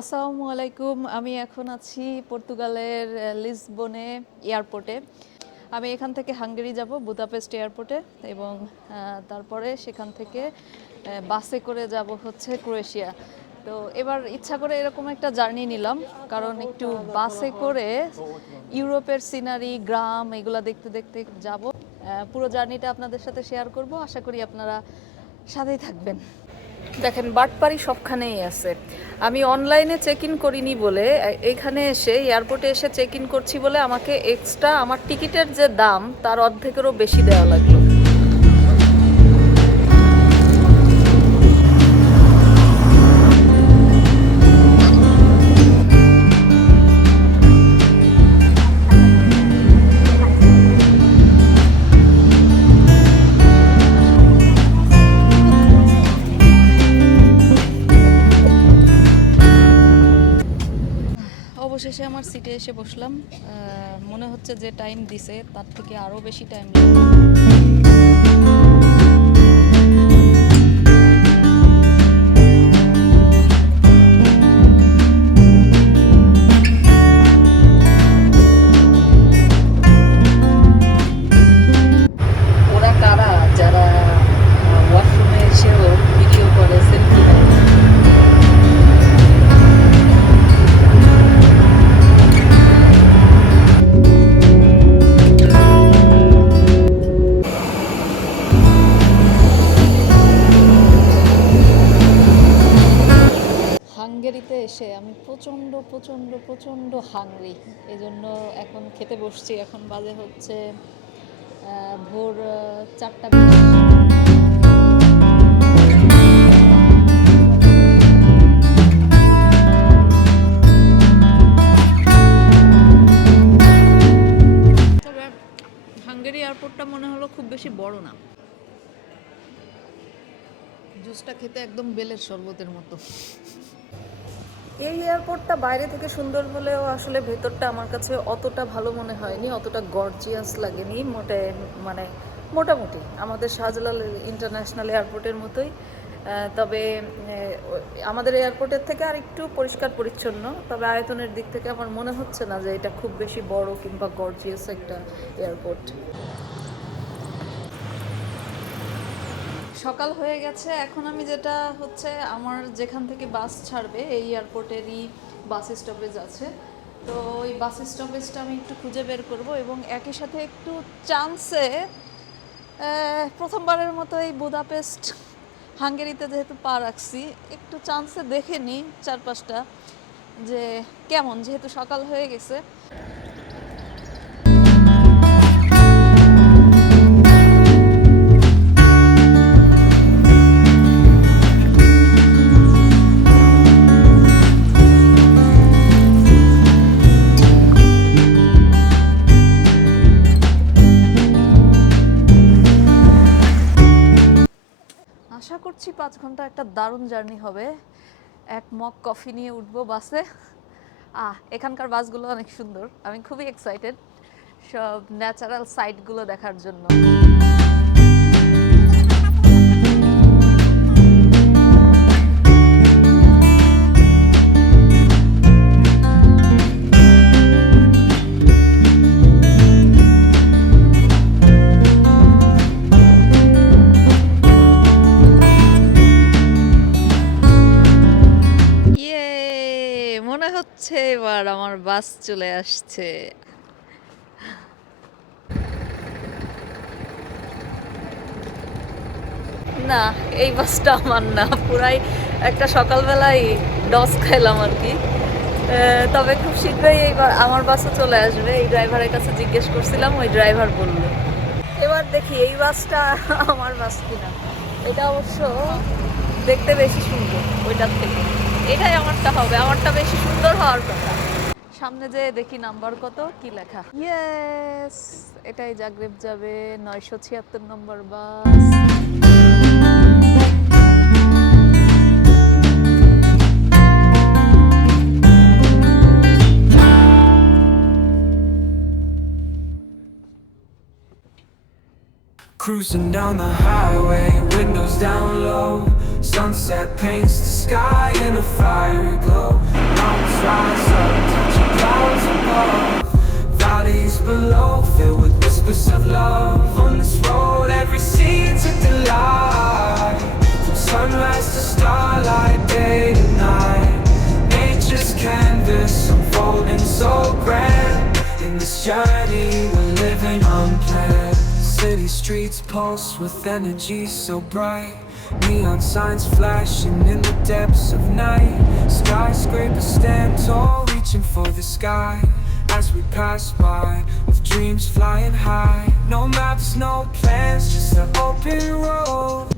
আসসালামু আলাইকুম। আমি এখন আছি পর্তুগালের লিসবনে এয়ারপোর্টে। আমি এখান থেকে হাঙ্গেরি যাব, বুদাপেস্ট এয়ারপোর্টে এবং তারপরে সেখান থেকে বাসে করে যাব হচ্ছে ক্রোয়েশিয়া। তো এবার ইচ্ছা করে এরকম একটা জার্নি নিলাম, কারণ একটু বাসে করে ইউরোপের সিনারি, গ্রাম এগুলা দেখতে দেখতে যাব। পুরো জার্নিটা আপনাদের সাথে শেয়ার করব। আশা করি আপনারা সাথেই থাকবেন। দেখেন, বাটপাড়ি সবখানেই আছে। আমি অনলাইনে চেক ইন করিনি বলে, এখানে এসে এয়ারপোর্টে এসে চেক ইন করছি বলে আমাকে এক্সট্রা আমার টিকিটের যে দাম, তার অর্ধেকেরও বেশি দেওয়া লাগল। অবশেষে আমার সিটে এসে বসলাম। মনে হচ্ছে যে টাইম দিছে, তার থেকে আরও বেশি টাইম এসে আমি প্রচণ্ড প্রচণ্ড প্রচণ্ড হাংরি এই জন্য এখন খেতে বসছি। এখন বাজে হচ্ছে ভোর চারটা হাঙ্গেরি এয়ারপোর্টটা মনে হলো খুব বেশি বড় না। জুসটা খেতে একদম বেলের শরবতের মতো। এই এয়ারপোর্টটা বাইরে থেকে সুন্দর হলেও আসলে ভেতরটা আমার কাছে অতটা ভালো মনে হয়নি, অতটা গর্জিয়াস লাগেনি, মোটে মানে মোটামুটি আমাদের শাহজালাল ইন্টারন্যাশনাল এয়ারপোর্টের মতোই। তবে আমাদের এয়ারপোর্টের থেকে আর একটু পরিষ্কার পরিচ্ছন্ন, তবে আয়তনের দিক থেকে আমার মনে হচ্ছে না যে এটা খুব বেশি বড় কিংবা গর্জিয়াস একটা এয়ারপোর্ট সকাল হয়ে গেছে। এখন আমি যেটা হচ্ছে আমার যেখান থেকে বাস ছাড়বে, এই এয়ারপোর্টেরই বাস স্টপেজ আছে। তো ওই বাস স্টপেজটা আমি একটু খুঁজে বের করব এবং একই সাথে একটু চান্সে প্রথমবারের মতো এই বুদাপেস্ট হাঙ্গেরিতে যেহেতু পা রাখছি, একটু চান্সে দেখে নিই চারপাশটা যে কেমন, যেহেতু সকাল হয়ে গেছে। করছি, পাঁচ ঘণ্টা একটা দারুণ জার্নি হবে। এক মগ কফি নিয়ে উঠবো বাসে। আহ, এখানকার বাসগুলো অনেক সুন্দর। আমি খুবই এক্সাইটেড সব ন্যাচারাল সাইটগুলো দেখার জন্য। হচ্ছে, এবার আমার বাস চলে আসছে। না, এই বাসটা আমার না। পুরাই একটা সকালবেলায় ডস খাইলাম আর কি। তবে খুব শীঘ্রই এই আমার বাসও চলে আসবে। এই ড্রাইভারের কাছে জিজ্ঞেস করছিলাম, ওই ড্রাইভার বলল। এবার দেখি, এই বাসটা আমার বাস কিনা? এটা অবশ্য দেখতে বেশি সুন্দর, ওইটার থেকে। এটাই আমারটা হবে আমারটা বেশি সুন্দর হওয়ার কথা। সামনে যে দেখি নাম্বার কত কি লেখা? ইয়েস এটাই জাগরেব যাবে নয়শো ছিয়াত্তর নম্বর বাস। Cruising down the highway, windows down low. Sunset paints the sky in a fiery glow. Mountains rise up, touching clouds above. Valleys below, filled with whispers of love. On this road, every seed's a delight. From sunrise to starlight, day to night. Nature's canvas unfolding so grand. In this journey, we're living unplanned. City streets pulse with energy so bright. Neon signs flashing in the depths of night. Skyscrapers stand tall, reaching for the sky. As we pass by, with dreams flying high. No maps, no plans, just an open road.